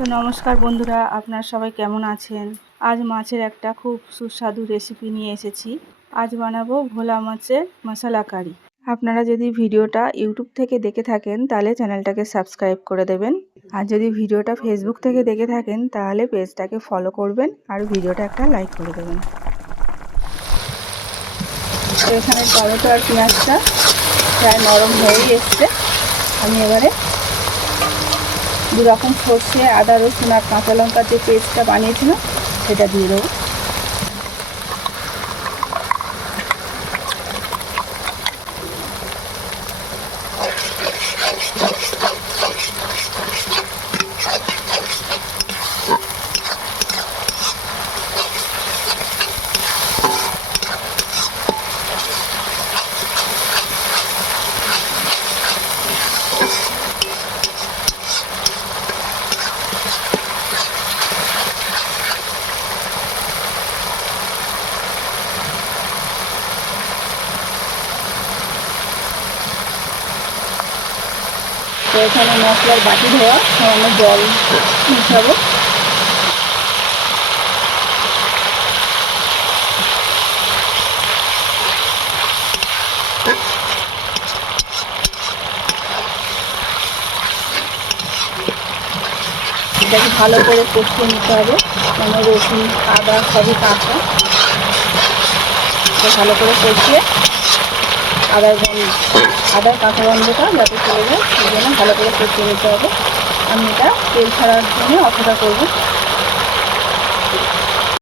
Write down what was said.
তো নমস্কার বন্ধুরা, আপনারা সবাই কেমন আছেন? আজ মাছের একটা খুব সুস্বাদু রেসিপি নিয়ে এসেছি। আজ বানাবো ভোলা মাছের মশলা কারি। আপনারা যদি ভিডিওটা ইউটিউব থেকে দেখে থাকেন তাহলে চ্যানেলটাকে সাবস্ক্রাইব করে দেবেন, আর যদি ভিডিওটা ফেসবুক থেকে দেখে থাকেন তাহলে পেজটাকে ফলো করবেন আর ভিডিওটা একটা লাইক করে দেবেন। তো এখানে টমেটো আর পেঁয়াজটা প্রায় নরম হয়েই এসছে। আমি এবারে দু রকম সর্ষে, আদা, রসুন আর কাঁচা লঙ্কার যে পেস্টটা বানিয়েছিলাম সেটা দিয়ে দেবো। তো এখানে মশলার বাটি ধোয়া সামান্য জল মিশাবো। এটাকে ভালো করে কষিয়ে নিতে হবে, মানে রসুন আদা সবই কাঁচা। ভালো করে কষিয়ে আদার কাঁচা গন্ধটা যাতে চলে যায় সেই জন্য ভালো করে কষিয়ে নিতে হবে। আমি এটা তেল ছাড়ার জন্য অপেক্ষা করবো।